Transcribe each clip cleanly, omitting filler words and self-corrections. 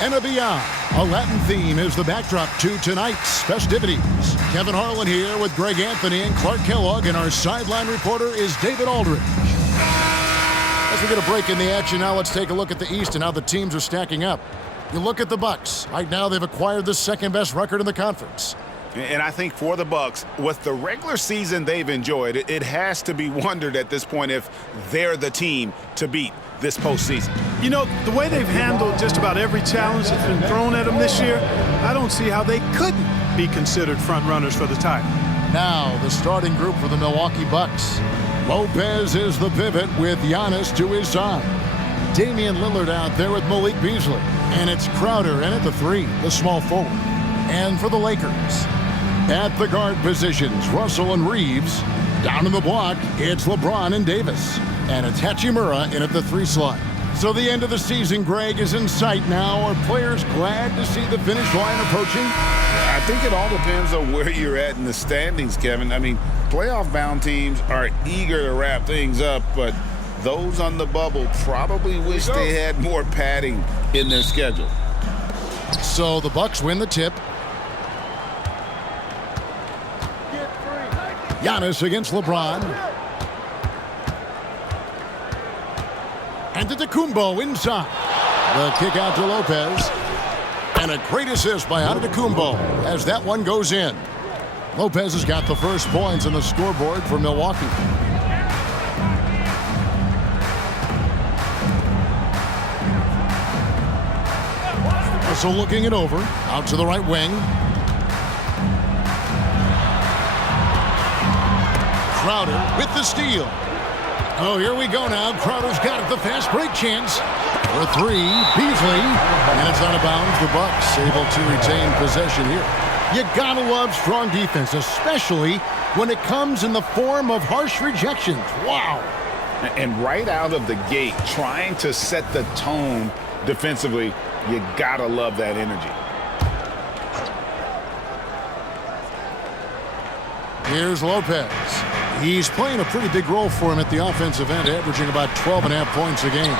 and a beyond. A Latin theme is the backdrop to tonight's festivities. Kevin Harlan here with Greg Anthony and Clark Kellogg, and our sideline reporter is David Aldridge. As we get a break in the action now, let's take a look at the East and how the teams are stacking up. You look at the Bucks. Right now, they've acquired the second-best record in the conference. And I think for the Bucks, with the regular season they've enjoyed, it has to be wondered at this point if they're the team to beat this postseason. You know, the way they've handled just about every challenge that's been thrown at them this year, I don't see how they couldn't be considered front runners for the title. Now, the starting group for the Milwaukee Bucks. Lopez is the pivot with Giannis to his side. Damian Lillard out there with Malik Beasley. And it's Crowder in at the 3, the small forward. And for the Lakers, at the guard positions, Russell and Reeves. Down in the block, it's LeBron and Davis. And it's Hachimura in at the 3 slot. So the end of the season, Greg, is in sight now. Are players glad to see the finish line approaching? I think it all depends on where you're at in the standings, Kevin. I mean, playoff-bound teams are eager to wrap things up, but those on the bubble probably wish they had more padding in their schedule. So the Bucks win the tip. Giannis against LeBron. And Antetokounmpo inside. The kick out to Lopez. And a great assist by Antetokounmpo as that one goes in. Lopez has got the first points on the scoreboard for Milwaukee. So looking it over, out to the right wing. Crowder with the steal. Oh, here we go now. Crowder's got it, the fast break chance. For 3, Beasley. And it's out of bounds. The Bucks able to retain possession here. You gotta love strong defense, especially when it comes in the form of harsh rejections. Wow. And right out of the gate, trying to set the tone defensively, you gotta love that energy. Here's Lopez. He's playing a pretty big role for him at the offensive end, averaging about 12.5 points a game.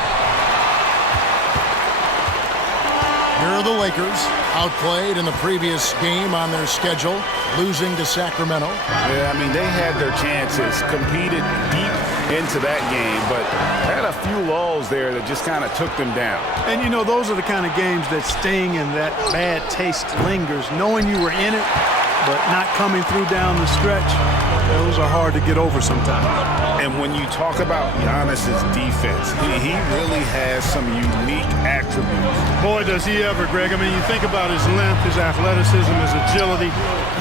Here are the Lakers, outplayed in the previous game on their schedule, losing to Sacramento. Yeah, I mean, they had their chances, competed deep into that game, but had a few lulls there that just kind of took them down. And, you know, those are the kind of games that sting and that bad taste lingers. Knowing you were in it, but not coming through down the stretch, those are hard to get over sometimes. And when you talk about Giannis's defense, he really has some unique attributes. Boy, does he ever, Greg. I mean, you think about his length, his athleticism, his agility.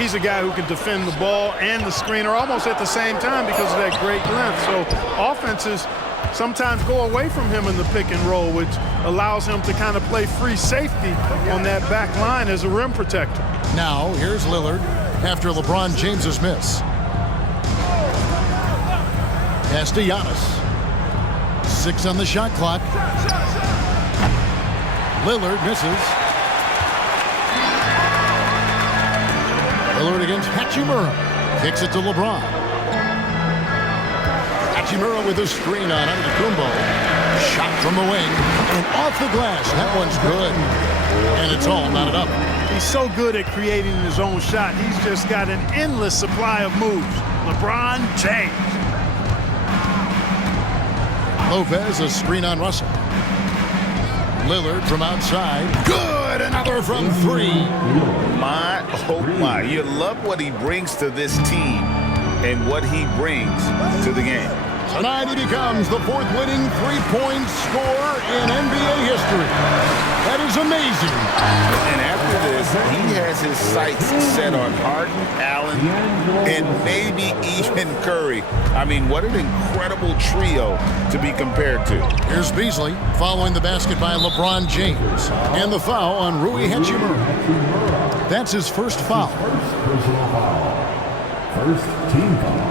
He's a guy who can defend the ball and the screener almost at the same time because of that great length. So offenses sometimes go away from him in the pick and roll, which allows him to kind of play free safety on that back line as a rim protector. Now, here's Lillard after LeBron James's miss. Pass to Giannis. 6 on the shot clock. Lillard misses. Lillard against Hachimura. Kicks it to LeBron. Hachimura with a screen on Antetokounmpo. Shot from the wing. And off the glass. That one's good. And it's all knotted up. He's so good at creating his own shot. He's just got an endless supply of moves. LeBron James. Lopez, a screen on Russell. Lillard from outside. Good! Another from 3. My, oh my. You love what he brings to this team and what he brings to the game. Tonight he becomes the 4th winning three-point scorer in NBA history. That is amazing. And after this, he has his sights set on Harden, Allen, and maybe even Curry. I mean, what an incredible trio to be compared to. Here's Beasley following the basket by LeBron James. And the foul on Rui Hachimura. That's his first foul. Personal foul. First team foul.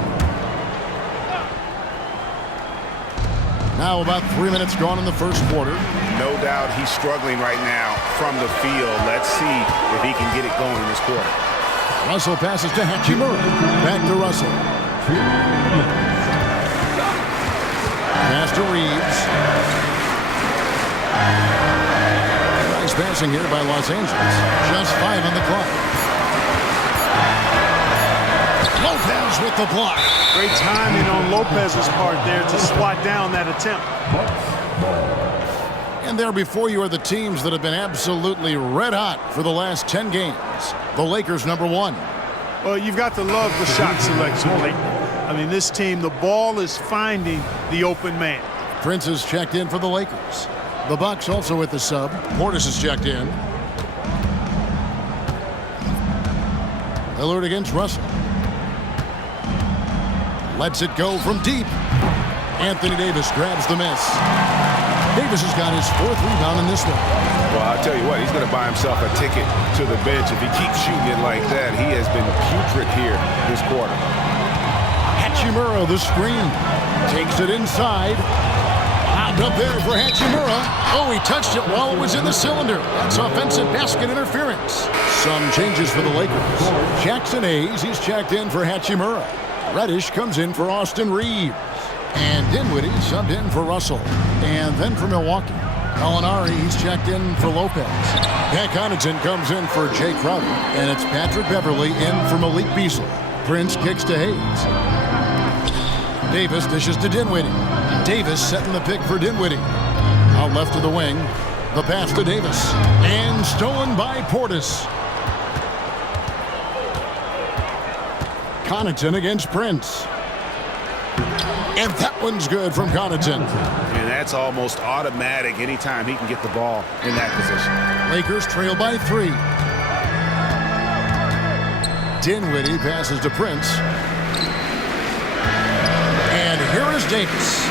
Now about 3 minutes gone in the first quarter. No doubt he's struggling right now from the field. Let's see if he can get it going this quarter. Russell passes to Hachimura. Back to Russell. Pass to Reeves. Nice passing here by Los Angeles. Just 5 on the clock. Lopez with the block. Great timing on Lopez's part there to swat down that attempt. And there before you are the teams that have been absolutely red hot for the last 10 games. The Lakers #1. Well, you've got to love the shot selection lately. I mean, this team, the ball is finding the open man. Prince is checked in for the Lakers. The Bucks also with the sub. Portis is checked in. Lillard against Russell. Lets it go from deep. Anthony Davis grabs the miss. Davis has got his 4th rebound in this one. Well, I'll tell you what, he's going to buy himself a ticket to the bench. If he keeps shooting it like that, he has been putrid here this quarter. Hachimura, the screen. Takes it inside. Lobbed up there for Hachimura. Oh, he touched it while it was in the cylinder. That's offensive basket interference. Some changes for the Lakers. Jackson Hayes, he's checked in for Hachimura. Reddish comes in for Austin Reeves. And Dinwiddie subbed in for Russell. And then for Milwaukee, Gallinari, he's checked in for Lopez. Pat Connaughton comes in for Jay Crowder. And it's Patrick Beverley in for Malik Beasley. Prince kicks to Hayes. Davis dishes to Dinwiddie. Davis setting the pick for Dinwiddie. Out left to the wing. The pass to Davis. And stolen by Portis. Connaughton against Prince. And that one's good from Connaughton. And that's almost automatic anytime he can get the ball in that position. Lakers trail by 3. Dinwiddie passes to Prince. And here is Davis.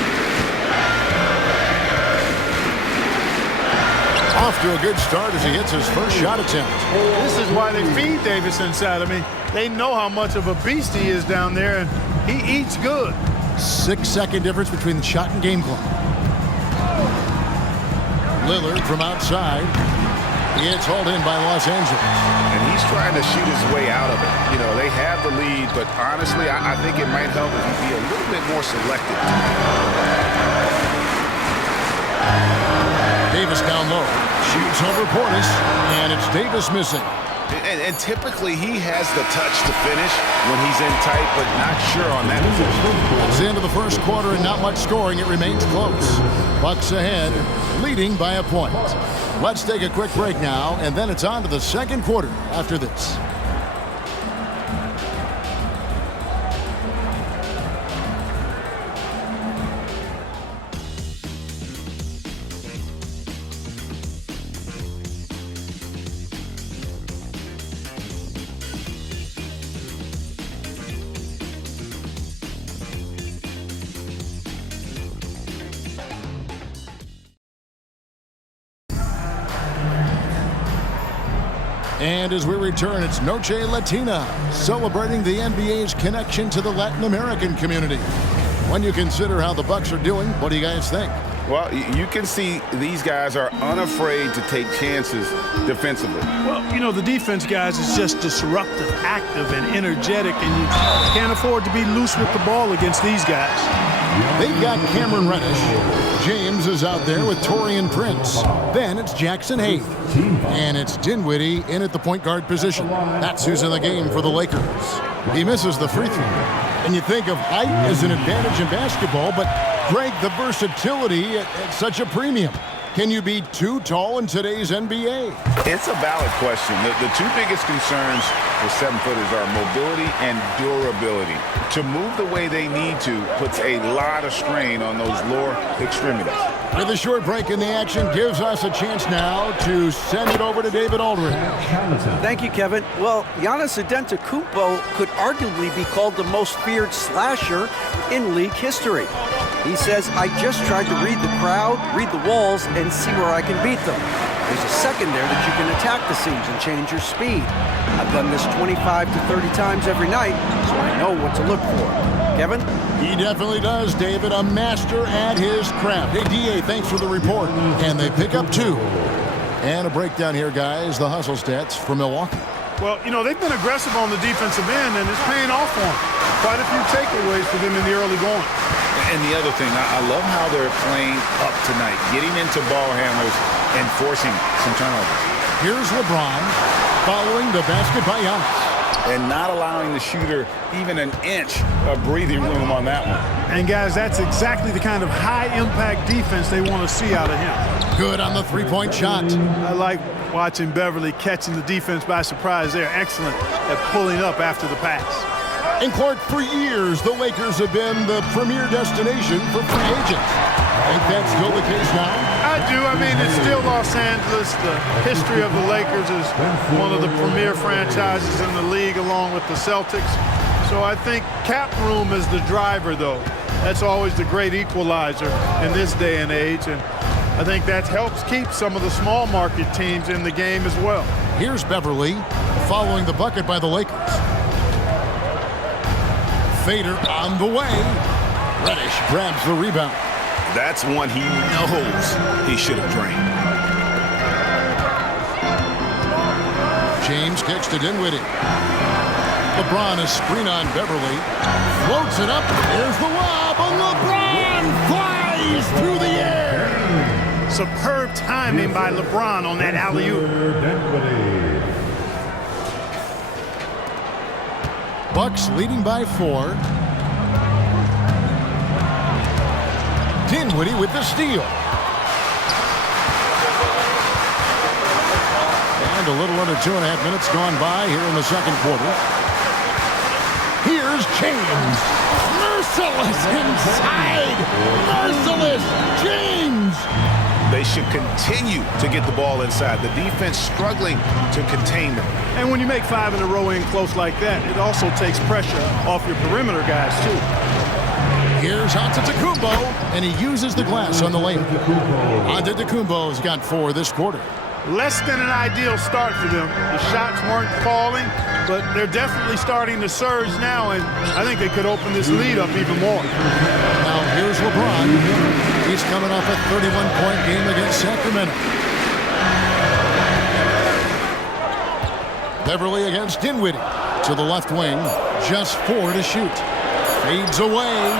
Off to a good start as he hits his first shot attempt. This is why they feed Davis inside. I mean, they know how much of a beast he is down there, and he eats good. 6-second difference between the shot and game clock. Lillard from outside. It's hauled in by Los Angeles. And he's trying to shoot his way out of it. You know, they have the lead, but honestly, I think it might help if he be a little bit more selective. Davis down low. Shoots over Portis, and it's Davis missing. And typically he has the touch to finish when he's in tight, but not sure on that position. It's the end of the first quarter and not much scoring. It remains close. Bucks ahead, leading by a point. Let's take a quick break now, and then it's on to the second quarter after this. And as we return, it's Noche Latina, celebrating the NBA's connection to the Latin American community. When you consider how the Bucks are doing, what do you guys think? Well, you can see these guys are unafraid to take chances defensively. Well, you know, the defense, guys, is just disruptive, active, and energetic, and you can't afford to be loose with the ball against these guys. They've got Cameron Reddish. James is out there with Taurean Prince. Then it's Jackson Hayes. And it's Dinwiddie in at the point guard position. That's who's in the game for the Lakers. He misses the free throw. And you think of height as an advantage in basketball, but Greg, the versatility at such a premium. Can you be too tall in today's NBA? It's a valid question. The two biggest concerns for 7-footers are mobility and durability. To move the way they need to puts a lot of strain on those lower extremities. With a short break in the action gives us a chance now to send it over to David Aldridge. Thank you, Kevin. Well, Giannis Antetokounmpo could arguably be called the most feared slasher in league history. He says, I just tried to read the crowd, read the walls, and see where I can beat them. There's a second there that you can attack the seams and change your speed. I've done this 25 to 30 times every night, so I know what to look for. Kevin? He definitely does, David. A master at his craft. Hey, DA, thanks for the report. And they pick up 2. And a breakdown here, guys. The hustle stats for Milwaukee. Well, you know, they've been aggressive on the defensive end, and it's paying off for them. Quite a few takeaways for them in the early going. And the other thing, I love how they're playing up tonight, getting into ball handlers and forcing some turnovers. Here's LeBron following the basket by Giannis. And not allowing the shooter even an inch of breathing room on that one. And, guys, that's exactly the kind of high-impact defense they want to see out of him. Good on the three-point shot. I like watching Beverly catching the defense by surprise. They're excellent at pulling up after the pass. And Clark, for years, the Lakers have been the premier destination for free agents. Think that's still the case now? I do. I mean, it's still Los Angeles. The history of the Lakers is one of the premier franchises in the league, along with the Celtics. So I think cap room is the driver, though. That's always the great equalizer in this day and age. And I think that helps keep some of the small market teams in the game as well. Here's Beverly following the bucket by the Lakers. Fader on the way. Reddish grabs the rebound. That's one he knows he should have drained. James kicks to Dinwiddie. LeBron is screen on Beverly. Floats it up. There's the lob, and LeBron flies through the air. Superb timing by LeBron on that alley-oop. Bucks leading by 4. Dinwiddie with the steal. And a little under 2.5 minutes gone by here in the second quarter. Here's James. Merciless inside. Merciless James. They should continue to get the ball inside. The defense struggling to contain them. And when you make 5 in a row in close like that, it also takes pressure off your perimeter guys, too. Here's Antetokounmpo, and he uses the glass on the layup. Antetokounmpo's got 4 this quarter. Less than an ideal start for them. The shots weren't falling, but they're definitely starting to surge now, and I think they could open this lead up even more. Now here's LeBron. He's coming off a 31-point game against Sacramento. Beverly against Dinwiddie. To the left wing. Just 4 to shoot. Fades away.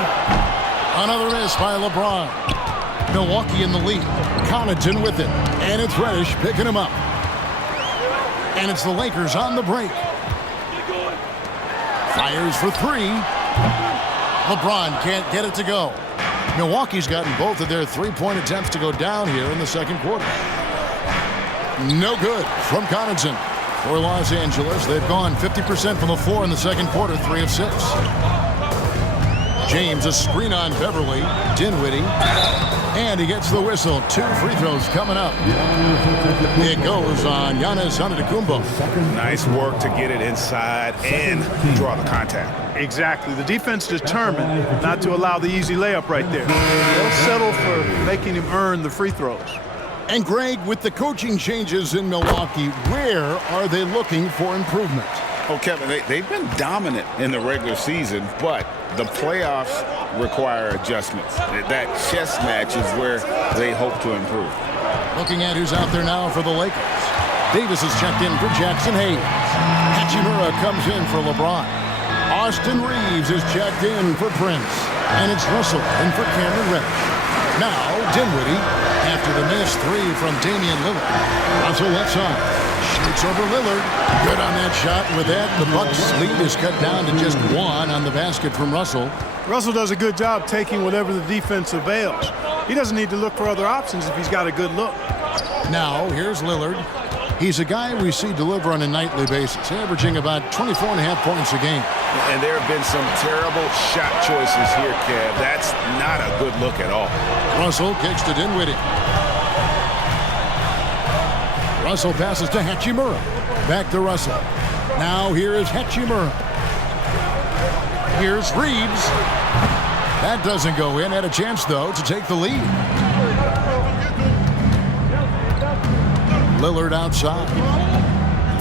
Another miss by LeBron. Milwaukee in the lead. Connaughton with it. And it's Reddish picking him up. And it's the Lakers on the break. Fires for 3. LeBron can't get it to go. Milwaukee's gotten both of their three-point attempts to go down here in the second quarter. No good from Connaughton. For Los Angeles, they've gone 50% from the floor in the second quarter, 3 of 6. James, a screen on Beverly. Dinwiddie. And he gets the whistle. 2 free throws coming up. It goes on Giannis Antetokounmpo. Nice work to get it inside and draw the contact. Exactly. The defense determined not to allow the easy layup right there. They'll settle for making him earn the free throws. And Greg, with the coaching changes in Milwaukee, where are they looking for improvement? Oh, Kevin, they've been dominant in the regular season, but the playoffs require adjustments. That chess match is where they hope to improve. Looking at who's out there now for the Lakers. Davis is checked in for Jackson Hayes. Hachimura comes in for LeBron. Austin Reeves is checked in for Prince. And it's Russell in for Cameron Reddish. Now, Dinwiddie, after the missed 3 from Damian Lillard. Russell left side. Shoots over Lillard. Good on that shot. With that, the Bucks' lead is cut down to just 1 on the basket from Russell. Russell does a good job taking whatever the defense avails. He doesn't need to look for other options if he's got a good look. Now, here's Lillard. He's a guy we see deliver on a nightly basis, averaging about 24.5 points a game. And there have been some terrible shot choices here, Kev. That's not a good look at all. Russell kicks to Dinwiddie. Russell passes to Hachimura. Back to Russell. Now here is Hachimura. Here's Reeves. That doesn't go in. Had a chance, though, to take the lead. Lillard outside.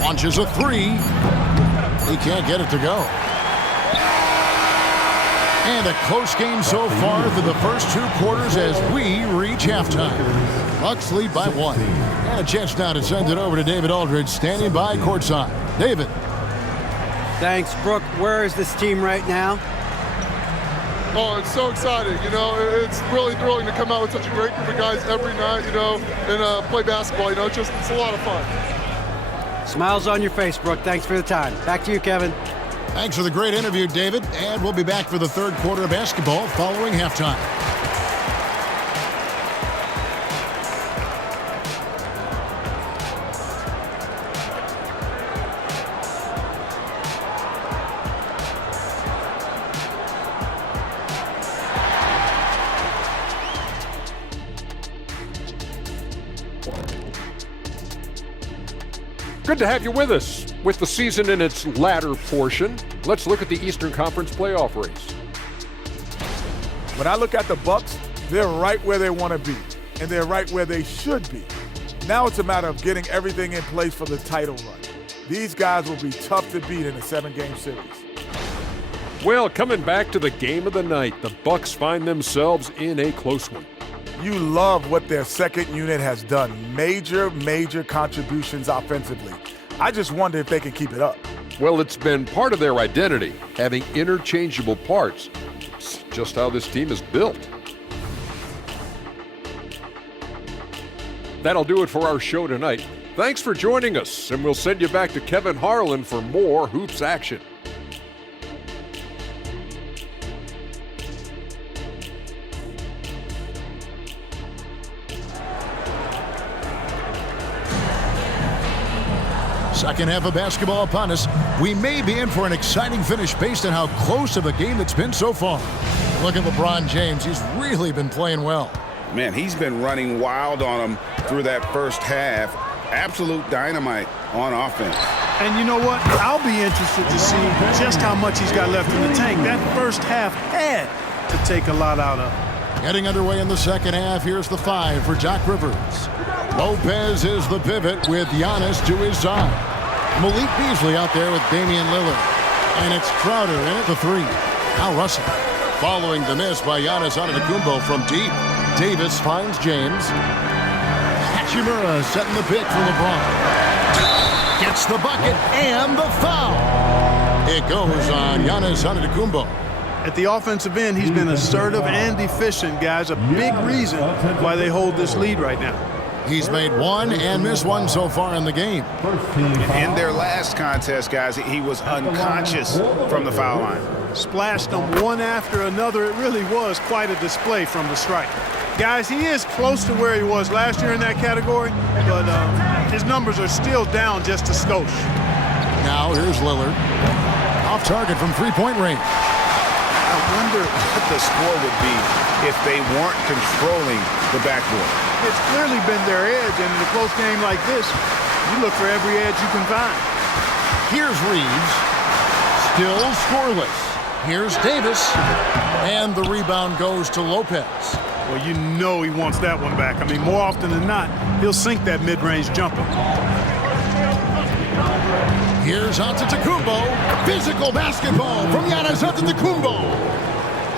Launches a 3. He can't get it to go. And a close game so far through the first 2 quarters as we reach halftime. Bucks lead by 1. And a chance now to send it over to David Aldridge, standing by courtside. David. Thanks, Brooke. Where is this team right now? Oh, it's so exciting. You know, it's really thrilling to come out with such a great group of guys every night, you know, and play basketball. You know, it's a lot of fun. Smiles on your face, Brooke. Thanks for the time. Back to you, Kevin. Thanks for the great interview, David. And we'll be back for the third quarter of basketball following halftime. Good to have you with us. With the season in its latter portion, let's look at the Eastern Conference playoff race. When I look at the Bucks, they're right where they want to be, and they're right where they should be. Now it's a matter of getting everything in place for the title run. These guys will be tough to beat in a 7-game series. Well, coming back to the game of the night, the Bucks find themselves in a close one. You love what their second unit has done. Major contributions offensively. I just wonder if they can keep it up. Well, it's been part of their identity, having interchangeable parts. It's just how this team is built. That'll do it for our show tonight. Thanks for joining us, and we'll send you back to Kevin Harlan for more hoops action. Second half of basketball upon us. We may be in for an exciting finish based on how close of a game it's been so far. Look at LeBron James. He's really been playing well. Man, he's been running wild on them through that first half. Absolute dynamite on offense. And you know what? I'll be interested to see just how much he's got left in the tank. That first half had to take a lot out of him. Getting underway in the second half, here's the 5 for Doc Rivers. Lopez is the pivot with Giannis to his side. Malik Beasley out there with Damian Lillard. And it's Crowder in at the 3. Al Russell. Following the miss by Giannis Antetokounmpo from deep. Davis finds James. Hachimura setting the pick for LeBron. Gets the bucket and the foul. It goes on Giannis Antetokounmpo. At the offensive end, he's been assertive and efficient, guys. A big reason why they hold this lead right now. He's made one and missed one so far in the game. In their last contest, guys, he was unconscious from the foul line. Splashed them one after another. It really was quite a display from the strike. Guys, he is close to where he was last year in that category, but his numbers are still down just a skosh. Now here's Lillard. Off target from three-point range. I wonder what the score would be if they weren't controlling the backboard. It's clearly been their edge, and in a close game like this, you look for every edge you can find. Here's Reeves. Still scoreless. Here's Davis. And the rebound goes to Lopez. Well, you know he wants that one back. I mean, more often than not, he'll sink that mid-range jumper. Here's Antetokounmpo. Physical basketball from Giannis Antetokounmpo.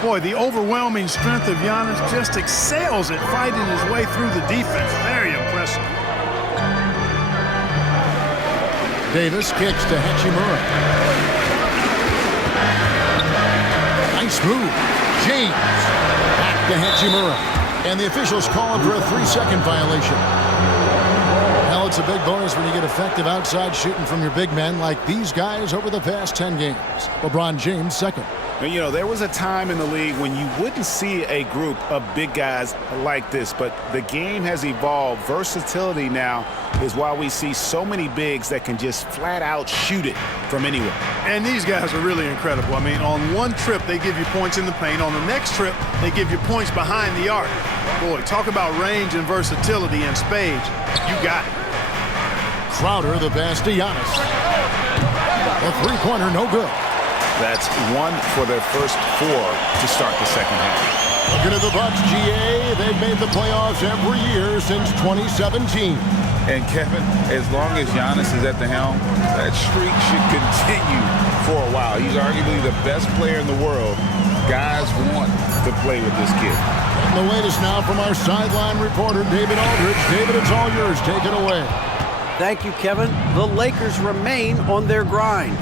Boy, the overwhelming strength of Giannis just excels at fighting his way through the defense. Very impressive. Davis kicks to Hachimura. Nice move. James. Back to Hachimura. And the officials call him for a 3-second violation. Well, it's a big bonus when you get effective outside shooting from your big men like these guys over the past 10 games. LeBron James second. You know, there was a time in the league when you wouldn't see a group of big guys like this, but the game has evolved. Versatility now is why we see so many bigs that can just flat out shoot it from anywhere. And these guys are really incredible. I mean, on one trip, they give you points in the paint. On the next trip, they give you points behind the arc. Boy, talk about range and versatility and spades. You got it. Crowder, the pass to Giannis. A three-pointer, no good. That's one for their first 4 to start the second half. Looking at the Bucks, GA, they've made the playoffs every year since 2017. And Kevin, as long as Giannis is at the helm, that streak should continue for a while. He's arguably the best player in the world. Guys want to play with this kid. And the latest now from our sideline reporter, David Aldridge. David, it's all yours. Take it away. Thank you, Kevin. The Lakers remain on their grind.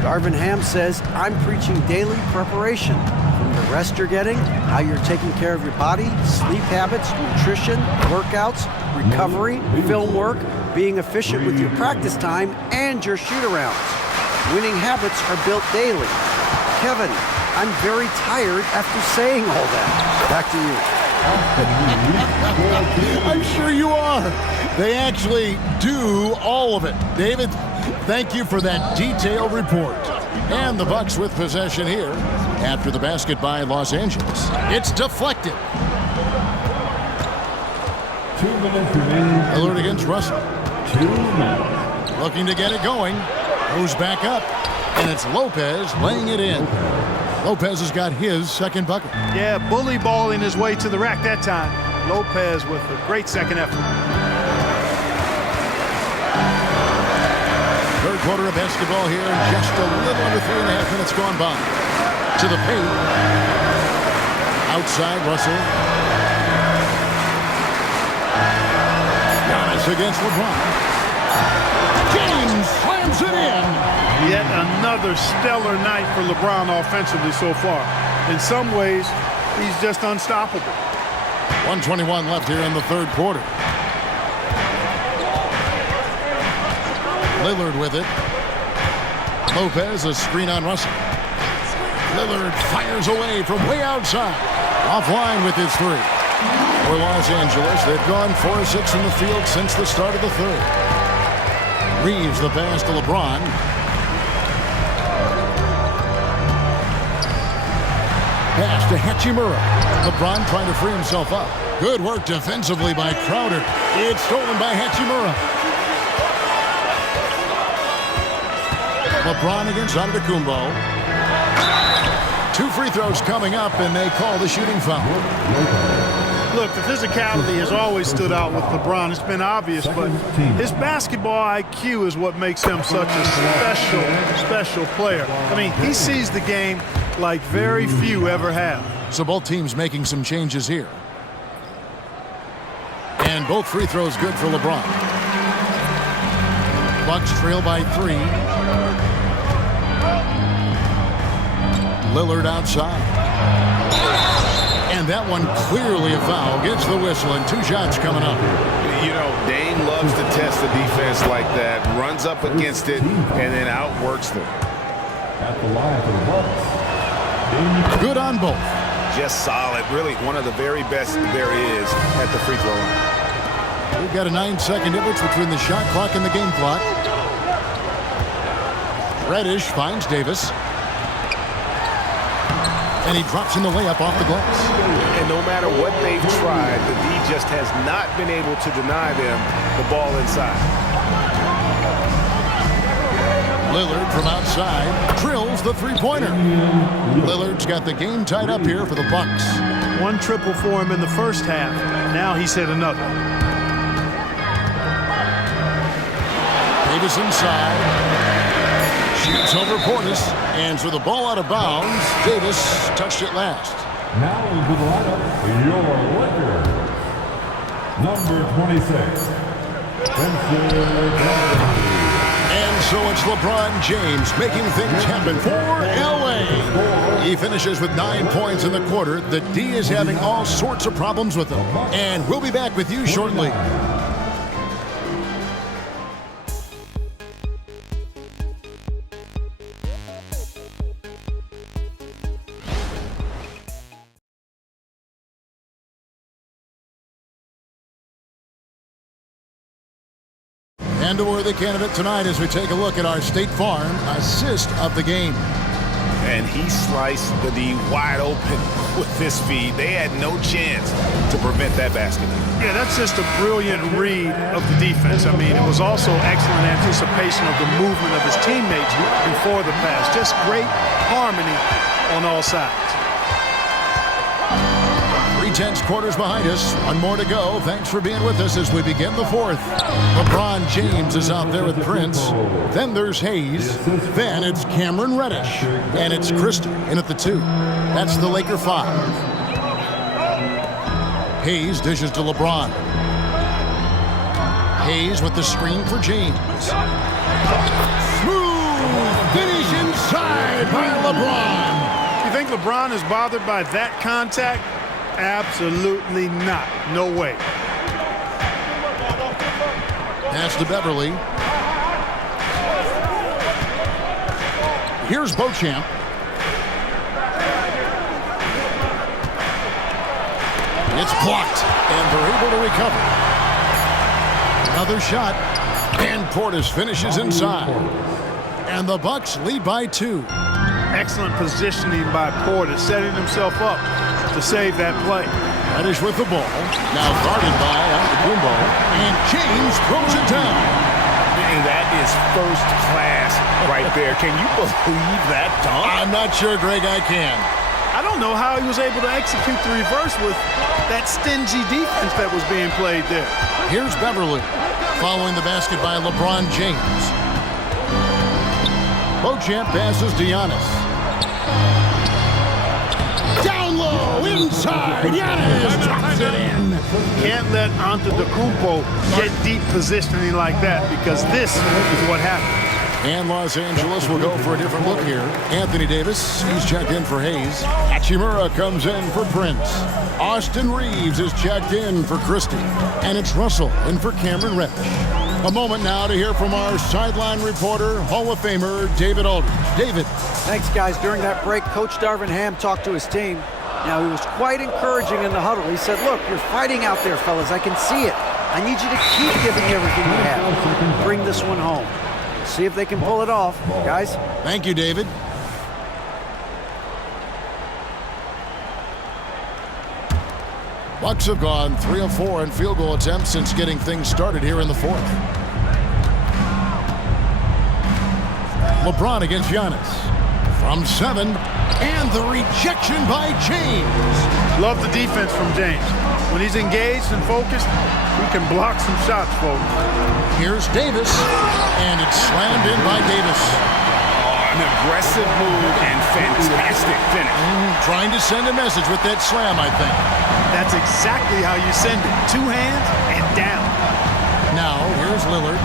Darvin Ham says, I'm preaching daily preparation from the rest you're getting, how you're taking care of your body, sleep habits, nutrition, workouts, recovery, film work, being efficient with your practice time, and your shoot-arounds. Winning habits are built daily. Kevin, I'm very tired after saying all that. Back to you. I'm sure you are. They actually do all of it. David, thank you for that detailed report. And the Bucks with possession here after the basket by Los Angeles. It's deflected. 2 minutes remaining. Lillard against Russell. 2 minutes. Looking to get it going. Goes back up. And it's Lopez laying it in. Lopez has got his second bucket. Yeah, bully balling his way to the rack that time. Lopez with a great second effort. Third quarter of basketball here, and just a little under 3.5 minutes gone by. To the paint. Outside, Russell. Giannis against LeBron. James slams it in. Yet another stellar night for LeBron offensively so far. In some ways, he's just unstoppable. 1:21 left here in the third quarter. Lillard with it. Lopez, a screen on Russell. Lillard fires away from way outside. Offline with his three. For Los Angeles, they've gone 4 of 6 in the field since the start of the third. Reeves the pass to LeBron. Pass to Hachimura. LeBron trying to free himself up. Good work defensively by Crowder. It's stolen by Hachimura. LeBron against Antetokounmpo. 2 free throws coming up, and they call the shooting foul. Look, the physicality has always stood out with LeBron. It's been obvious, but his basketball IQ is what makes him such a special player. I mean, he sees the game like very few ever have. So both teams making some changes here. And both free throws good for LeBron. Bucks trail by 3. Lillard outside. And that one clearly a foul. Gets the whistle, and 2 shots coming up. You know, Dame loves to test the defense like that. Runs up against it and then outworks them. At the line for the Bucks. Good on both. Just solid. Really one of the very best there is at the free throw line. We've got a 9-second difference between the shot clock and the game clock. Reddish finds Davis. And he drops in the layup off the glass. And no matter what they've tried, the D just has not been able to deny them the ball inside. Lillard from outside drills the three-pointer. Lillard's got the game tied up here for the Bucks. 1 triple for him in the first half. Now he's hit another. Davis inside. Shoots over Portis. And so the ball out of bounds. Davis touched it last. Now into the lineup, your Lakers. Number 26, And so it's LeBron James making things happen for L.A. He finishes with 9 points in the quarter. The D is having all sorts of problems with him. And we'll be back with you shortly. And a worthy candidate tonight as we take a look at our State Farm assist of the game. And he sliced the D wide open with this feed. They had no chance to prevent that basket. Yeah, that's just a brilliant read of the defense. I mean, it was also excellent anticipation of the movement of his teammates before the pass. Just great harmony on all sides. 3/10 quarters behind us. 1 more to go. Thanks for being with us as we begin the fourth. LeBron James is out there with Prince. Then there's Hayes. Then it's Cameron Reddish. And it's Christie in at the 2. That's the Laker 5. Hayes dishes to LeBron. Hayes with the screen for James. Smooth finish inside by LeBron. You think LeBron is bothered by that contact? Absolutely not. No way. Pass to Beverly. Here's Beauchamp. It's blocked, and they're able to recover. Another shot, and Portis finishes inside. And the Bucks lead by 2. Excellent positioning by Portis, setting himself up to save that play. Reddish with the ball, now guarded by Antetokounmpo, and James throws it down. And that is first class right there. Can you believe that dunk? I'm not sure, Greg, I can. I don't know how he was able to execute the reverse with that stingy defense that was being played there. Here's Beverly, following the basket by LeBron James. Beauchamp passes to Giannis. Down low, inside, Giannis drops it in. Can't let Antetokounmpo get deep positioning like that, because this is what happens. And Los Angeles will go for a different look here. Anthony Davis, he's checked in for Hayes. Hachimura comes in for Prince. Austin Reeves is checked in for Christie. And it's Russell in for Cameron Reddish. A moment now to hear from our sideline reporter, Hall of Famer David Aldridge. David. Thanks, guys. During that break, Coach Darvin Ham talked to his team. Now, he was quite encouraging in the huddle. He said, look, you're fighting out there, fellas. I can see it. I need you to keep giving everything you have. Bring this one home. See if they can pull it off, guys. Thank you, David. Bucks have gone 3 of 4 in field goal attempts since getting things started here in the 4th. LeBron against Giannis. From 7, and the rejection by James. Love the defense from James. When he's engaged and focused, he can block some shots, folks. Here's Davis, and it's slammed in by Davis. An aggressive move and fantastic finish. Trying to send a message with that slam, I think. That's exactly how you send it. 2 hands and down. Now, here's Lillard.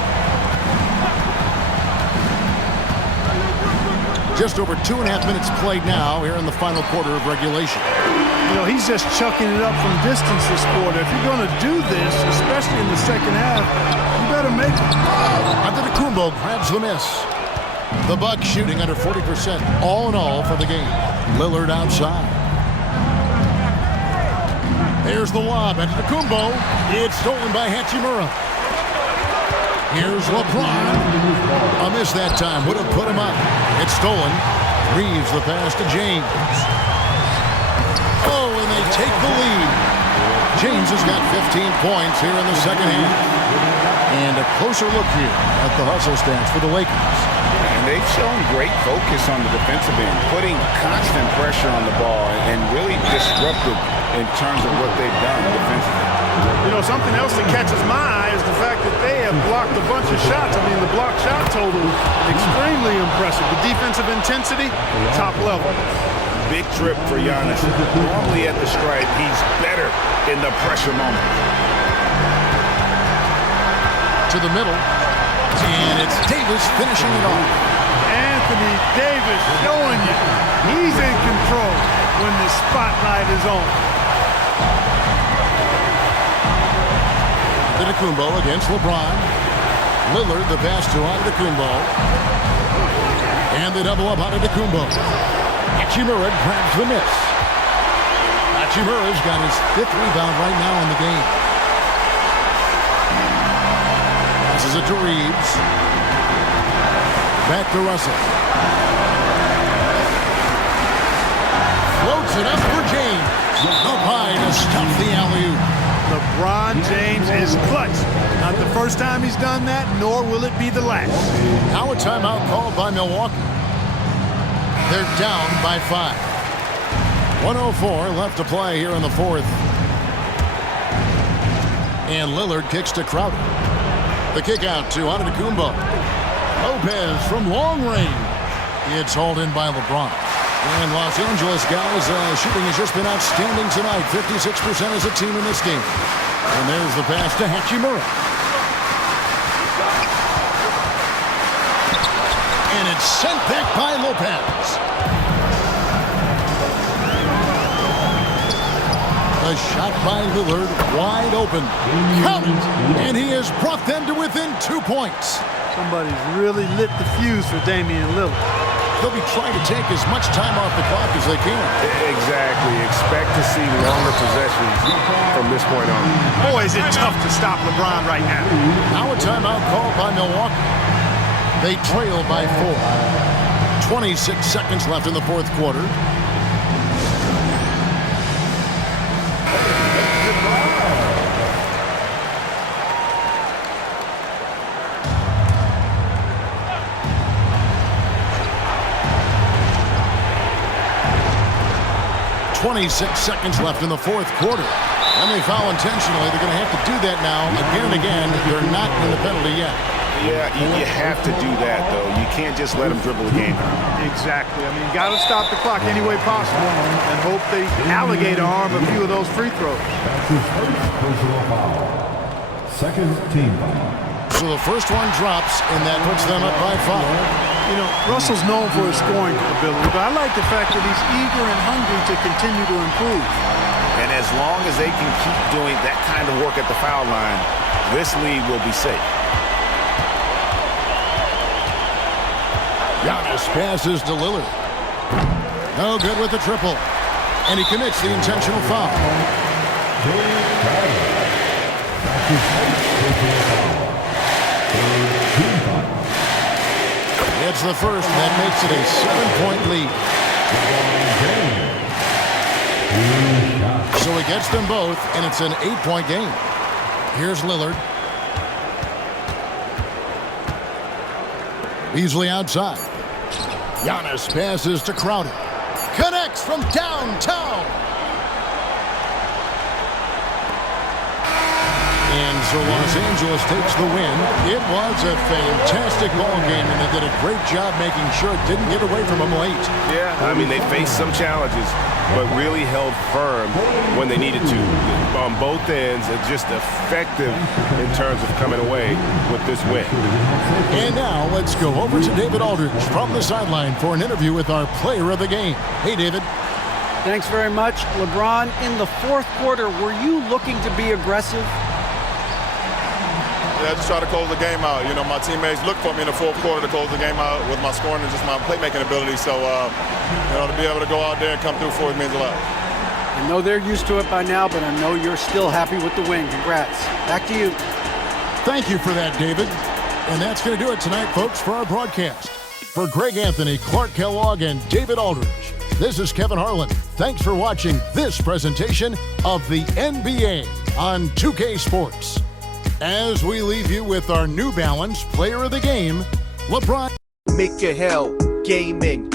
Just over 2.5 minutes played now here in the final quarter of regulation. You know, he's just chucking it up from distance this quarter. If you're going to do this, especially in the second half, you better make it. Antetokounmpo grabs the miss. The Bucks shooting under 40% all in all for the game. Lillard outside. There's the lob. Antetokounmpo. It's stolen by Hachimura. Here's LeBron. A miss that time. Would have put him up. It's stolen. Reeves the pass to James. Oh, and they take the lead. James has got 15 points here in the second half. And a closer look here at the hustle stats for the Lakers. And they've shown great focus on the defensive end, putting constant pressure on the ball and really disruptive in terms of what they've done defensively. You know, something else that catches my eye is the fact that they have blocked a bunch of shots. I mean, the block shot total, extremely impressive. The defensive intensity, top level. Big trip for Giannis. Normally at the stripe, he's better in the pressure moment. To the middle, and it's Davis finishing it off. Anthony Davis showing you he's in control when the spotlight is on. Antetokounmpo against LeBron. Lillard the pass to Antetokounmpo. And they double up Antetokounmpo. Hachimura grabs the miss. Hachimura's got his 5th rebound right now in the game. Passes it to Reeves. Back to Russell. Floats it up for James. Up high to stuff the alley-oop. LeBron James is clutch. Not the first time he's done that, nor will it be the last. Now a timeout called by Milwaukee. They're down by 5. 1:04 left to play here in the 4th. And Lillard kicks to Crowder. The kick out to Antetokounmpo. Lopez from long range. It's hauled in by LeBron. And Los Angeles guys, shooting has just been outstanding tonight. 56% as a team in this game. And there's the pass to Hachimura. And it's sent back by Lopez. The shot by Lillard, wide open. Count it! And he has brought them to within 2 points. Somebody's really lit the fuse for Damian Lillard. They'll be trying to take as much time off the clock as they can. Exactly. Expect to see longer possessions from this point on. Boy, is it tough to stop LeBron right now. Now a timeout called by Milwaukee. They trail by 4. 26 seconds left in the fourth quarter. Left in the fourth quarter. And they foul intentionally. They're going to have to do that now again and again. They're not in the penalty yet. Yeah, you have to do that, though. You can't just let them dribble the game. Exactly. I mean, got to stop the clock any way possible and hope they alligator arm a few of those free throws. That's his first personal foul. Second team foul. So the first one drops, and that puts them up by 5. You know, Russell's known for his scoring ability, but I like the fact that he's eager and hungry to continue to improve. And as long as they can keep doing that kind of work at the foul line, this lead will be safe. Giannis passes to Lillard. No good with the triple. And he commits the intentional foul. It's the first, and that makes it a 7-point lead. So he gets them both, and it's an 8-point game. Here's Lillard. Beasley outside. Giannis passes to Crowder. Connects from downtown. And so Los Angeles takes the win. It was a fantastic ball game, and they did a great job making sure it didn't get away from them late. Yeah, I mean, they faced some challenges, but really held firm when they needed to. On both ends, and just effective in terms of coming away with this win. And now let's go over to David Aldridge from the sideline for an interview with our player of the game. Hey, David. Thanks very much. LeBron, in the fourth quarter, were you looking to be aggressive? Yeah, just try to close the game out. You know, my teammates look for me in the fourth quarter to close the game out with my scoring and just my playmaking ability. So, you know, to be able to go out there and come through for it means a lot. I know they're used to it by now, but I know you're still happy with the win. Congrats. Back to you. Thank you for that, David. And that's going to do it tonight, folks, for our broadcast. For Greg Anthony, Clark Kellogg, and David Aldridge, this is Kevin Harlan. Thanks for watching this presentation of the NBA on 2K Sports. As we leave you with our New Balance Player of the Game, LeBron. Make your hell gaming